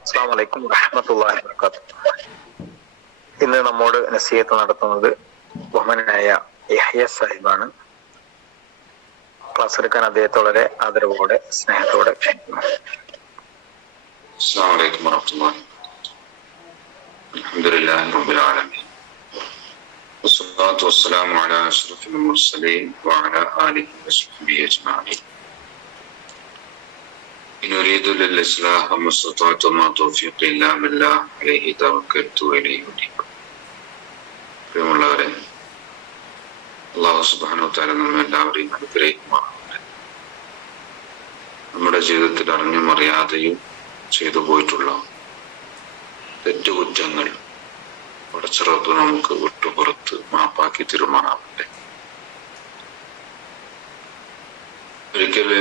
അസ്സാം വലൈക്കും വറഹമത്തല്ലാഹി വർക്കാത്തു ഇന്ന് നമ്മോട് നസീഹത്ത് നടത്തുന്നത് ബഹുമാനായ യഹ്യ സാഹിബാണ് ക്ലാസ് എടുക്കാൻ അദ്ദേഹത്തെ വളരെ ആദരവോടെ സ്നേഹത്തോടെ ക്ഷണിക്കുന്നു السلام عليكم ورحمة الله الحمد لله رب العالمين والصلاة والسلام على أشرف المرسلين وعلى آله وصحبه أجمعين إن أريد للإصلاح ما استطعت وما توفيقي إلا بالله عليه توكلت وإليه أنيب പ്രിയമുള്ളവരെ അള്ളാഹു സുബാനു താല നമ്മെ എല്ലാവരെയും അനുഗ്രഹിക്കുമാറാകട്ടെ നമ്മുടെ ജീവിതത്തിൽ അറിഞ്ഞും അറിയാതെയും ചെയ്തു പോയിട്ടുള്ള തെറ്റുകുറ്റങ്ങൾ പടച്ചിറത്ത് നമുക്ക് വിട്ടുപുറത്ത് മാപ്പാക്കി തിരുമാറാവട്ടെ ഒരിക്കല്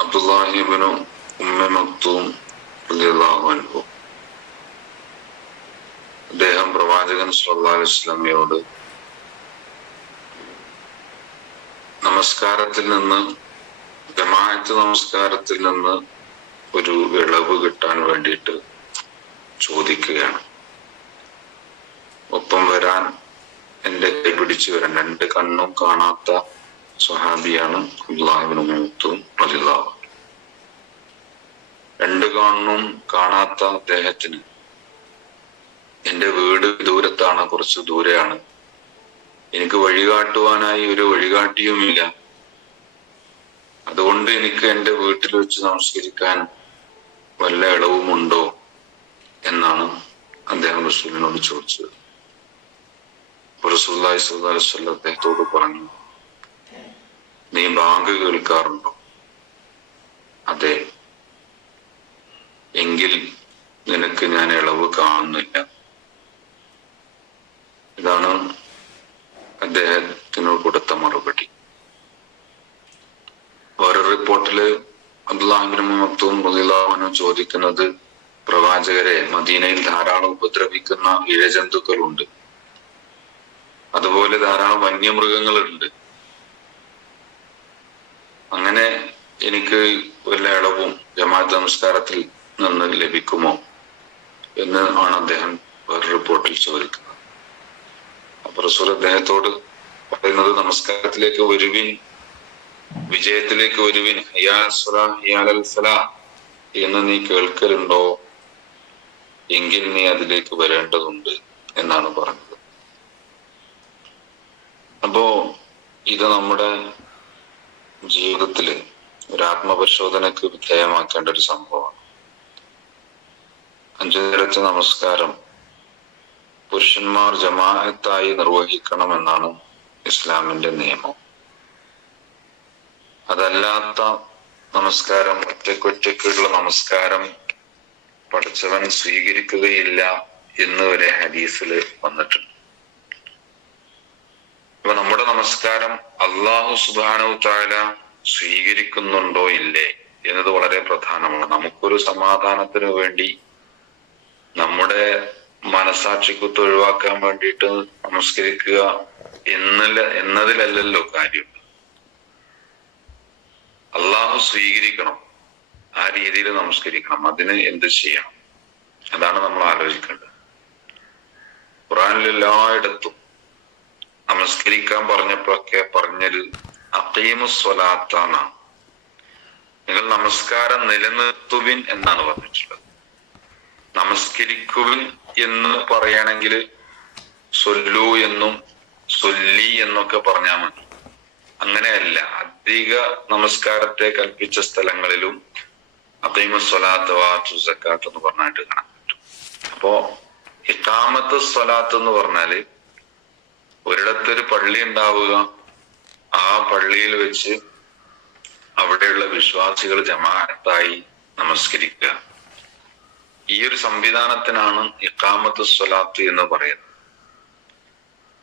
അബ്ദുല്ലാഹിബിനും ഉമ്മ മക്തൂം അൻഹു. അദ്ദേഹം പ്രവാചകൻ സല്ലല്ലാഹു അലൈഹി വസല്ലമയോട് നമസ്കാരത്തിൽ നിന്ന് ജമാഅത്ത് നമസ്കാരത്തിൽ നിന്ന് ഒരു വിളവ് കിട്ടാൻ വേണ്ടിയിട്ട് ചോദിക്കുകയാണ്. ഒപ്പം വരാൻ എന്റെ കൈ പിടിച്ചു വരാൻ രണ്ട് കണ്ണും കാണാത്ത സ്വഹാബിയാണ് അബ്ദുല്ലാഹിബിനും മൂത്തും റളിയല്ലാഹു രണ്ട് കണ്ണും കാണാത്ത അദ്ദേഹത്തിന് എന്റെ വീട് ദൂരത്താണ് കുറച്ച് ദൂരെയാണ്. എനിക്ക് വഴികാട്ടുവാനായി ഒരു വഴികാട്ടിയുമില്ല. അതുകൊണ്ട് എനിക്ക് എന്റെ വീട്ടിൽ വെച്ച് നമസ്കരിക്കാൻ വല്ല ഇളവുമുണ്ടോ എന്നാണ് അദ്ദേഹം റസൂലിനോട് ചോദിച്ചത്. റസൂല്ലായി വസല്ലം അദ്ദേഹത്തോട് പറഞ്ഞു നീ ബാങ്ക് കേൾക്കാറുണ്ടോ? അതെ. എങ്കിൽ നിനക്ക് ഞാൻ ഇളവ് കാണുന്നില്ല. ഇതാണ് അദ്ദേഹത്തിനോട് കൊടുത്ത മറുപടി. ഓരോ റിപ്പോർട്ടിൽ അബ്ദുല്ലാഹിബിൻ മുതിലാവനും ചോദിക്കുന്നത് പ്രവാചകരെ മദീനയിൽ ധാരാളം ഉപദ്രവിക്കുന്ന ഇഴജന്തുക്കളുണ്ട് അതുപോലെ ധാരാളം വന്യമൃഗങ്ങളുണ്ട്. അങ്ങനെ എനിക്ക് വല്ല ഇളവും ജമാഅത്ത് നമസ്കാരത്തിൽ നിന്ന് ലഭിക്കുമോ എന്ന് ആണ് അദ്ദേഹം വേറെ റിപ്പോർട്ടിൽ ചോദിക്കുന്നത്. അപ്പൊ റസൂൽ അദ്ദേഹത്തോട് പറയുന്നത് നമസ്കാരത്തിലേക്ക് ഒരുവിൻ വിജയത്തിലേക്ക് വരുവിൻ. എന്ന് നീ കേൾക്കലുണ്ടോ? എങ്കിൽ നീ അതിലേക്ക് വരേണ്ടതുണ്ട് എന്നാണ് പറഞ്ഞത്. അപ്പോ ഇത് നമ്മുടെ ജീവിതത്തിൽ ഒരു ആത്മപരിശോധനക്ക് വിധേയമാക്കേണ്ട ഒരു സംഭവമാണ്. അഞ്ചു നമസ്കാരം. പുരുഷന്മാർ ജമാഅത്തായി നിർവഹിക്കണമെന്നാണ് ഇസ്ലാമിന്റെ നിയമം. അതല്ലാത്ത നമസ്കാരം ഒറ്റക്കൊറ്റയ്ക്കുള്ള നമസ്കാരം പഠിച്ചവൻ സ്വീകരിക്കുകയില്ല എന്ന് വരെ ഹദീസിൽ വന്നിട്ടുണ്ട്. അപ്പൊ നമ്മുടെ നമസ്കാരം അള്ളാഹു സുബാനു താല സ്വീകരിക്കുന്നുണ്ടോ ഇല്ലേ? എന്നത് വളരെ പ്രധാനമാണ്. നമുക്കൊരു സമാധാനത്തിന് വേണ്ടി നമ്മുടെ മനസാക്ഷിക്കുത്ത് ഒഴിവാക്കാൻ വേണ്ടിയിട്ട് നമസ്കരിക്കുക എന്നല്ല എന്നതിലല്ലല്ലോ കാര്യം. അള്ളാഹു സ്വീകരിക്കണം. ആ രീതിയിൽ നമസ്കരിക്കണം അതിന് എന്ത് ചെയ്യണം? അതാണ് നമ്മൾ ആലോചിക്കേണ്ടത്. ഖുറാനിൽ എല്ലായിടത്തും നമസ്കരിക്കാൻ പറഞ്ഞപ്പോഴൊക്കെ പറഞ്ഞത് അക്കീമുസ്വലാത്താണ് നിങ്ങൾ നമസ്കാരം നിലനിർത്തുവിൻ എന്നാണ് പറഞ്ഞിട്ടുള്ളത്. നമസ്കരിക്കുവിൻ എന്ന് പറയണമെങ്കിൽ സൊല്ലു എന്നും സൊല്ലി എന്നൊക്കെ പറഞ്ഞാൽ മതി. അങ്ങനെയല്ല. അധിക നമസ്കാരത്തെ കൽപ്പിച്ച സ്ഥലങ്ങളിലും അക്കീമുസ്വലാത്ത് വാത്തു സക്കാത്ത് എന്ന് പറഞ്ഞായിട്ട് കാണാൻ പറ്റും. അപ്പോ ഇക്കാമത്ത് സ്വലാത്ത് എന്ന് പറഞ്ഞാൽ ഒരിടത്തൊരു പള്ളി ഉണ്ടാവുക ആ പള്ളിയിൽ വെച്ച് അവിടെയുള്ള വിശ്വാസികൾ ജമാഅത്തായി നമസ്കരിക്കുക. ഈ ഒരു സംവിധാനത്തിനാണ് ഇക്കാമത്ത് സ്വലാത്ത് എന്ന് പറയുന്നത്.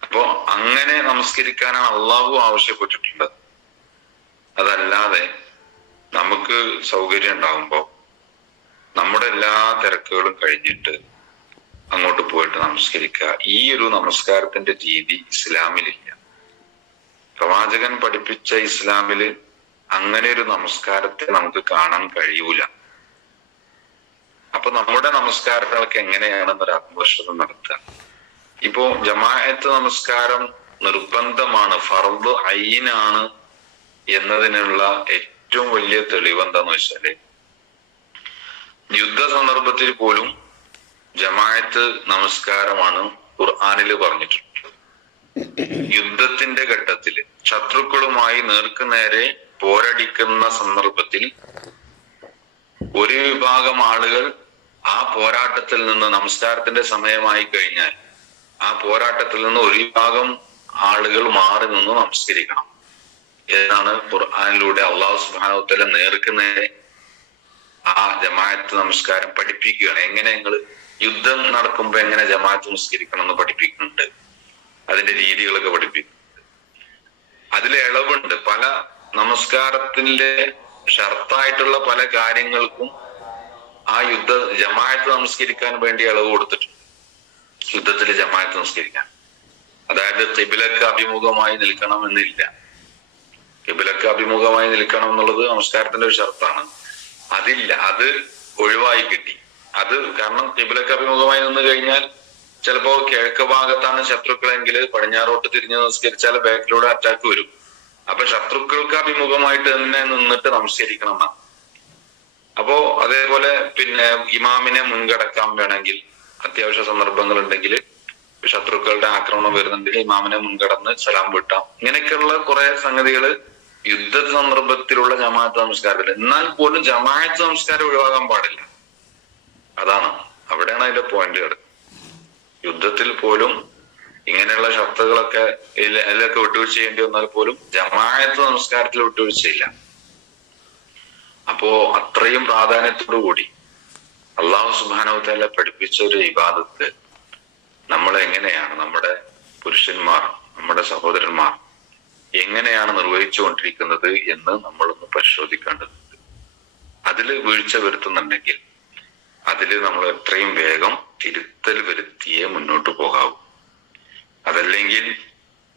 അപ്പോ അങ്ങനെ നമസ്കരിക്കാനാണ് അള്ളാഹു ആവശ്യപ്പെട്ടിട്ടുള്ളത്. അതല്ലാതെ നമുക്ക് സൗകര്യം ഉണ്ടാകുമ്പോ നമ്മുടെ എല്ലാ തിരക്കുകളും കഴിഞ്ഞിട്ട് അങ്ങോട്ട് പോയിട്ട് നമസ്കരിക്കുക. ഈ ഒരു നമസ്കാരത്തിന്റെ രീതി ഇസ്ലാമിലില്ല. പ്രവാചകൻ പഠിപ്പിച്ച ഇസ്ലാമിൽ അങ്ങനെ ഒരു നമസ്കാരത്തെ നമുക്ക് കാണാൻ കഴിയൂല. നമ്മുടെ നമസ്കാരങ്ങളൊക്കെ എങ്ങനെയാണെന്നൊരു ആത്മപരിശോധന നടത്തുക. ഇപ്പോ ജമാഅത്ത് നമസ്കാരം നിർബന്ധമാണ് ഫർദ് ഐനാണ് എന്നതിനുള്ള ഏറ്റവും വലിയ തെളിവ് എന്താന്ന് വെച്ചാൽ യുദ്ധ സന്ദർഭത്തിൽ പോലും ജമാഅത്ത് നമസ്കാരമാണ് ഖുർആാനിൽ പറഞ്ഞിട്ടുള്ളത്. യുദ്ധത്തിന്റെ ഘട്ടത്തിൽ ശത്രുക്കളുമായി നേർക്കുനേരെ പോരടിക്കുന്ന സന്ദർഭത്തിൽ ഒരു വിഭാഗം ആളുകൾ ആ പോരാട്ടത്തിൽ നിന്ന് നമസ്കാരത്തിന്റെ സമയമായി കഴിഞ്ഞാൽ ആ പോരാട്ടത്തിൽ നിന്ന് ഒരു ഭാഗം ആളുകൾ മാറി നിന്ന് നമസ്കരിക്കണം. എന്നാണ് ഖുർആാനിലൂടെ അള്ളാഹു സുബാനോത്തല നേർക്ക് നേരെ ആ ജമാഅത്ത് നമസ്കാരം പഠിപ്പിക്കുകയാണ്. എങ്ങനെ നിങ്ങൾ യുദ്ധം നടക്കുമ്പോ എങ്ങനെ ജമാഅത്ത് നമസ്കരിക്കണം എന്ന് പഠിപ്പിക്കുന്നുണ്ട്. അതിന്റെ രീതികളൊക്കെ പഠിപ്പിക്കുന്നുണ്ട്. അതിൽ ഇളവുണ്ട്. പല നമസ്കാരത്തിന്റെ ഷർത്തായിട്ടുള്ള പല കാര്യങ്ങൾക്കും ആ യുദ്ധ ജമാഅത്ത് നമസ്കരിക്കാൻ വേണ്ടി അളവ് കൊടുത്തിട്ടുണ്ട്. യുദ്ധത്തിൽ ജമാഅത്ത് നമസ്കരിക്കാൻ അതായത് തിബിലക്ക് അഭിമുഖമായി നിൽക്കണം എന്നില്ല. കിബിലക്ക് അഭിമുഖമായി നിൽക്കണം എന്നുള്ളത് നമസ്കാരത്തിന്റെ ഒരു ഷർത്താണ്. അതില്ല അത് ഒഴിവായി കിട്ടി. അത് കാരണം കിബിലക്ക് അഭിമുഖമായി നിന്ന് കഴിഞ്ഞാൽ ചിലപ്പോ കിഴക്ക് ഭാഗത്താണ് ശത്രുക്കളെങ്കിൽ പടിഞ്ഞാറോട്ട് തിരിഞ്ഞ് നമസ്കരിച്ചാൽ ബാക്കിലൂടെ അറ്റാക്ക് വരും. അപ്പൊ ശത്രുക്കൾക്ക് അഭിമുഖമായിട്ട് തന്നെ നിന്നിട്ട് നമസ്കരിക്കണം എന്നാണ്. അപ്പോ അതേപോലെ പിന്നെ ഇമാമിനെ മുൻകടക്കാൻ വേണമെങ്കിൽ അത്യാവശ്യ സന്ദർഭങ്ങൾ ഉണ്ടെങ്കിൽ ശത്രുക്കളുടെ ആക്രമണം വരുന്നുണ്ടെങ്കിൽ ഇമാമിനെ മുൻകടന്ന് സലാം വിട്ടാം. ഇങ്ങനെയൊക്കെയുള്ള കുറെ സംഗതികൾ യുദ്ധ സന്ദർഭത്തിലുള്ള ജമാഅത്ത് സംസ്കാരത്തിൽ എന്നാൽ പോലും ജമാഅത്ത് സംസ്കാരം ഒഴിവാക്കാൻ പാടില്ല. അതാണ്. അവിടെയാണ് അതിന്റെ പോയിന്റ് യുദ്ധത്തിൽ പോലും ഇങ്ങനെയുള്ള ശബ്ദങ്ങളൊക്കെ അതിലൊക്കെ വിട്ടുവീഴ്ച ചെയ്യേണ്ടി വന്നാൽ പോലും ജമാഅത്ത് സംസ്കാരത്തിൽ വിട്ടുവീഴ്ചയില്ല. അപ്പോ അത്രയും പ്രാധാന്യത്തോടു കൂടി അള്ളാഹു സുബാനവത്തല്ല പഠിപ്പിച്ച ഒരു വിവാദത്ത് നമ്മൾ എങ്ങനെയാണ് നമ്മുടെ പുരുഷന്മാർ നമ്മുടെ സഹോദരന്മാർ എങ്ങനെയാണ് നിർവഹിച്ചുകൊണ്ടിരിക്കുന്നത് എന്ന് നമ്മളൊന്ന് പരിശോധിക്കേണ്ടതുണ്ട്. അതിൽ വീഴ്ച വരുത്തുന്നുണ്ടെങ്കിൽ അതിൽ നമ്മൾ എത്രയും വേഗം തിരുത്തൽ വരുത്തിയേ മുന്നോട്ട് പോകാവൂ. അതല്ലെങ്കിൽ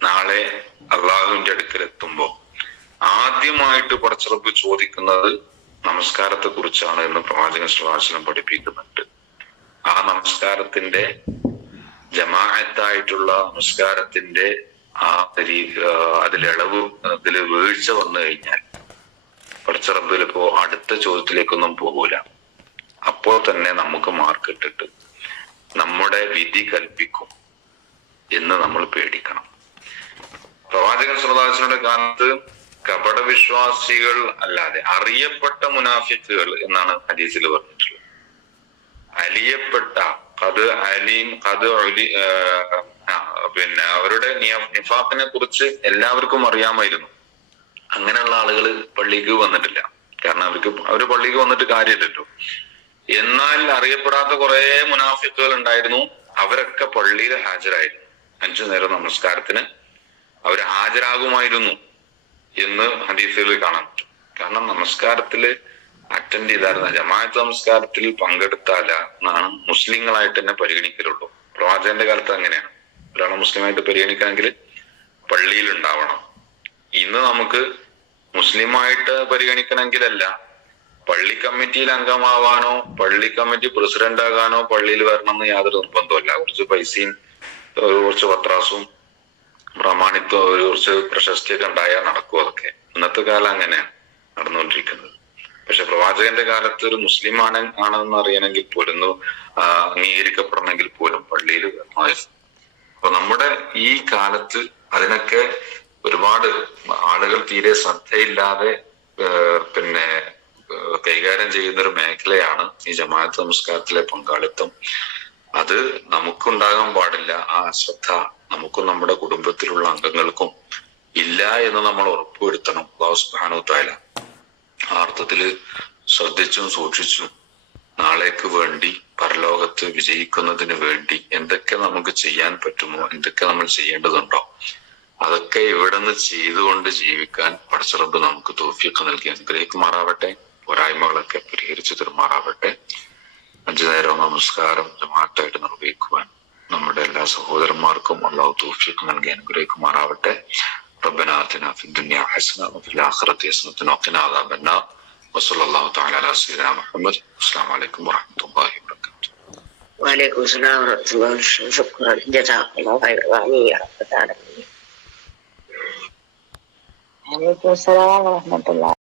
നാളെ അള്ളാഹുവിന്റെ അടുക്കൽ എത്തുമ്പോ ആദ്യമായിട്ട് പടച്ചിറപ്പ് ചോദിക്കുന്നത് നമസ്കാരത്തെ കുറിച്ചാണ് എന്ന് പ്രവാചകൻ ശ്രീവാസനം പഠിപ്പിക്കുന്നുണ്ട്. ആ നമസ്കാരത്തിന്റെ ജമാഅത്തായിട്ടുള്ള നമസ്കാരത്തിന്റെ ആ രീ- ആ, അതിലിളവ് അതിൽ വീഴ്ച വന്നു കഴിഞ്ഞാൽ പഠിച്ചറബിൽ ഇപ്പോ അടുത്ത ചോദ്യത്തിലേക്കൊന്നും പോകൂല. അപ്പോൾ തന്നെ നമുക്ക് മാർക്ക് ഇട്ടിട്ട് നമ്മുടെ വിധി കൽപ്പിക്കും എന്ന് നമ്മൾ പേടിക്കണം. പ്രവാചകൻ സുലതാസിന്റെ കാലത്ത് കപടവിശ്വാസികൾ അല്ലാതെ അറിയപ്പെട്ട മുനാഫിക്കുകൾ എന്നാണ് ഹദീസിൽ പറഞ്ഞിട്ടുള്ളത്. അലിയപ്പെട്ട കത് അലീം കത് പിന്നെ അവരുടെ നിഫാഫിനെ കുറിച്ച് എല്ലാവർക്കും അറിയാമായിരുന്നു. അങ്ങനെയുള്ള ആളുകൾ പള്ളിക്ക് വന്നിട്ടില്ല. കാരണം അവർക്ക് അവർ പള്ളിക്ക് വന്നിട്ട് കാര്യമില്ലല്ലോ. എന്നാൽ അറിയപ്പെടാത്ത കുറെ മുനാഫിക്കുകൾ ഉണ്ടായിരുന്നു. അവരൊക്കെ പള്ളിയിൽ ഹാജരായിരുന്നു അഞ്ചു നേരം നമസ്കാരത്തിന് അവർ ഹാജരാകുമായിരുന്നു. എന്ന് ഹദീസുകളിൽ കാണാൻ പറ്റും കാരണം നമസ്കാരത്തിൽ അറ്റൻഡ് ചെയ്തായിരുന്ന ജമാഅത്ത് നമസ്കാരത്തിൽ പങ്കെടുത്താല എന്നാണ് മുസ്ലിങ്ങളായിട്ട് തന്നെ പരിഗണിക്കലുള്ളൂ. പ്രവാചകന്റെ കാലത്ത് അങ്ങനെയാണ്. ഒരാളെ മുസ്ലിമായിട്ട് പരിഗണിക്കണമെങ്കിൽ പള്ളിയിൽ ഉണ്ടാവണം ഇന്ന് നമുക്ക് മുസ്ലിമായിട്ട് പരിഗണിക്കണമെങ്കിലല്ല പള്ളി കമ്മിറ്റിയിൽ അംഗമാവാനോ പള്ളി കമ്മിറ്റി പ്രസിഡന്റ് ആകാനോ പള്ളിയിൽ വരണം എന്ന് യാതൊരു നിർബന്ധമല്ല കുറച്ച് പൈസയും കുറച്ച് പത്രാസും പ്രാമാണിത്വം ഒരു കുറച്ച് പ്രശസ്തിയൊക്കെ ഉണ്ടായാൽ നടക്കും അതൊക്കെ. ഇന്നത്തെ കാലം അങ്ങനെയാണ് നടന്നുകൊണ്ടിരിക്കുന്നത്. പക്ഷെ പ്രവാചകന്റെ കാലത്ത് ഒരു മുസ്ലിം ആണ് ആണെന്ന് അറിയണമെങ്കിൽ പോലും അംഗീകരിക്കപ്പെടണമെങ്കിൽ പോലും പള്ളിയിൽ അപ്പൊ നമ്മുടെ ഈ കാലത്ത് അതിനൊക്കെ ഒരുപാട് ആളുകൾ തീരെ ശ്രദ്ധയില്ലാതെ പിന്നെ കൈകാര്യം ചെയ്യുന്ന ഒരു മേഖലയാണ് ഈ ജമാഅത്ത് നമസ്കാരത്തിലെ പങ്കാളിത്തം. അത് നമുക്കുണ്ടാകാൻ പാടില്ല. ആ അശ്രദ്ധ നമുക്കും നമ്മുടെ കുടുംബത്തിലുള്ള അംഗങ്ങൾക്കും ഇല്ല എന്ന് നമ്മൾ ഉറപ്പുവരുത്തണം. അള്ളാഹു സുബ്ഹാനഹു തആല ആ അർത്ഥത്തിൽ ശ്രദ്ധിച്ചും സൂക്ഷിച്ചും നാളേക്ക് വേണ്ടി പരലോകത്ത് വിജയിക്കുന്നതിന് വേണ്ടി എന്തൊക്കെ നമുക്ക് ചെയ്യാൻ പറ്റുമോ എന്തൊക്കെ നമ്മൾ ചെയ്യേണ്ടതുണ്ടോ അതൊക്കെ ഇവിടെ നിന്ന് ചെയ്തുകൊണ്ട് ജീവിക്കാൻ പടച്ചിറബ് നമുക്ക് തോഫിയൊക്കെ നൽകി അനുഗ്രഹിക്കുമാറാവട്ടെ. പോരായ്മകളൊക്കെ പരിഹരിച്ചു തരുമാറാവട്ടെ. അഞ്ചു നേരം നമസ്കാരം ജമാഅത്തായിട്ട് നിർവഹിക്കുവാൻ നമ്മുടെ എല്ലാ സഹോദരന്മാർക്കും അള്ളാഹു തോഫിയൊക്കെ നൽകി അനുഗ്രഹിക്കുമാറാവട്ടെ ربنا آتنا في الدنيا حسنة وفي الآخرة حسنة وقنا عذاب النار وصلى الله تعالى على سيدنا محمد السلام عليكم ورحمة الله وبركاته وعليكم السلام ورحمة الله شكرا جزاك الله خير وعلي يا رب العالمين വലൈക്കും അസ്സലാം വറഹ്മത്തുള്ളാഹി